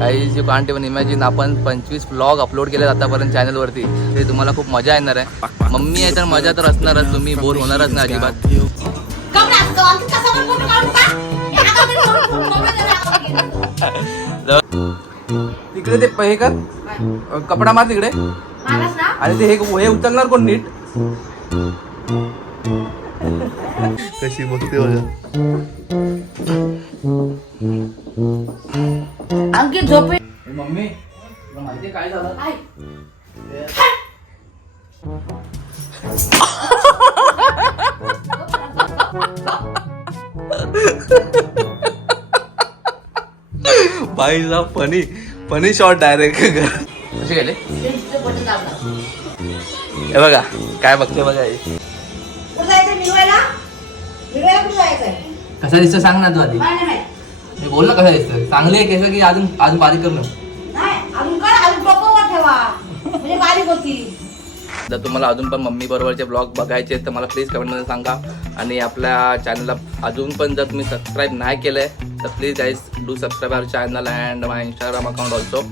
काही जी कांटे पण इमॅजिन आपण 25 व्लॉग अपलोड केले आतापर्यंत चॅनलवरती, ते तुम्हाला खूप मजा येणार आहे. मम्मी आहे तर मजा तर असणारच, तुम्ही बोर होणारच नाही अजिबात. तिकडे ते हे कर, कपडा मार तिकडे. आणि ते हे उचलणार कोण नीट? कशी बघते बघा. अंकित झोपे. मम्मी तुला माहितीये काय झालं? भाई साहब फनी फनी शॉट डायरेक्ट. कसे गेले हे बघा, काय बघते बघा. कसा दिसतं सांग ना तू आधी. मी बोललो कसा दिसतं, चांगले आहे केस की अजून अजून बारीक करणं. जर तुम्हाला अजून पण मम्मी बरोबरचे ब्लॉग बघायचे तर मला प्लीज कमेंटमध्ये सांगा. आणि आपल्या चॅनलला अजून पण जर तुम्ही सबस्क्राईब नाही केलं आहे तर please guys do subscribe our channel and my Instagram account also.